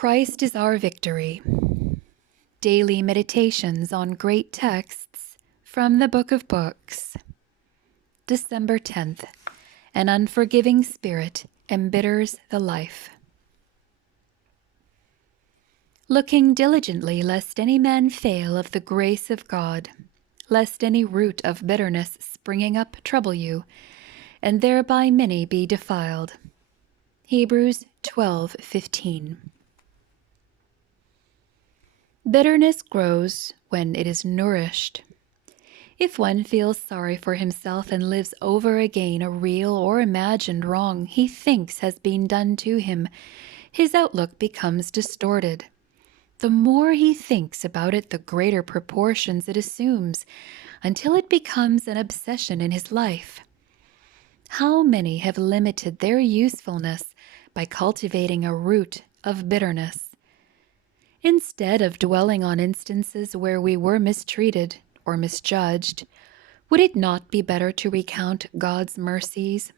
Christ is our victory. Daily meditations on great texts from the Book of Books. December 10th. An unforgiving spirit embitters the life. Looking diligently lest any man fail of the grace of God, lest any root of bitterness springing up trouble you, and thereby many be defiled. Hebrews 12:15. Bitterness grows when it is nourished. If one feels sorry for himself and lives over again a real or imagined wrong he thinks has been done to him, his outlook becomes distorted. The more he thinks about it, the greater proportions it assumes, until it becomes an obsession in his life. How many have limited their usefulness by cultivating a root of bitterness? Instead of dwelling on instances where we were mistreated or misjudged, would it not be better to recount God's mercies?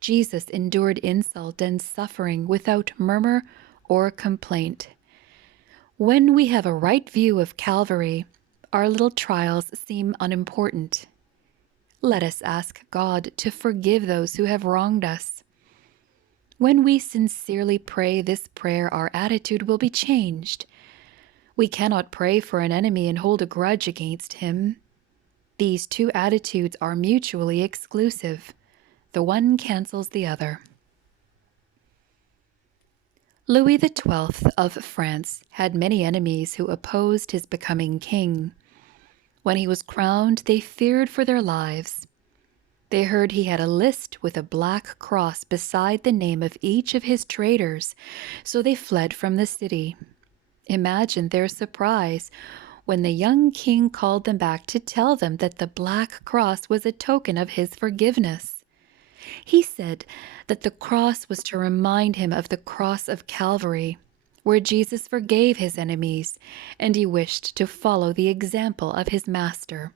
Jesus endured insult and suffering without murmur or complaint. When we have a right view of Calvary, our little trials seem unimportant. Let us ask God to forgive those who have wronged us. When we sincerely pray this prayer, our attitude will be changed. We cannot pray for an enemy and hold a grudge against him. These two attitudes are mutually exclusive. The one cancels the other. Louis XII of France had many enemies who opposed his becoming king. When he was crowned, they feared for their lives. They heard he had a list with a black cross beside the name of each of his traitors, so they fled from the city. Imagine their surprise when the young king called them back to tell them that the black cross was a token of his forgiveness. He said that the cross was to remind him of the cross of Calvary, where Jesus forgave his enemies, and he wished to follow the example of his master.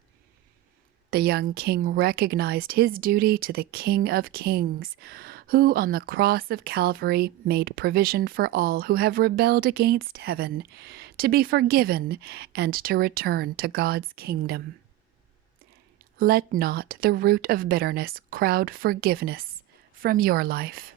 The young king recognized his duty to the King of Kings, who on the cross of Calvary made provision for all who have rebelled against heaven, to be forgiven and to return to God's kingdom. Let not the root of bitterness crowd forgiveness from your life.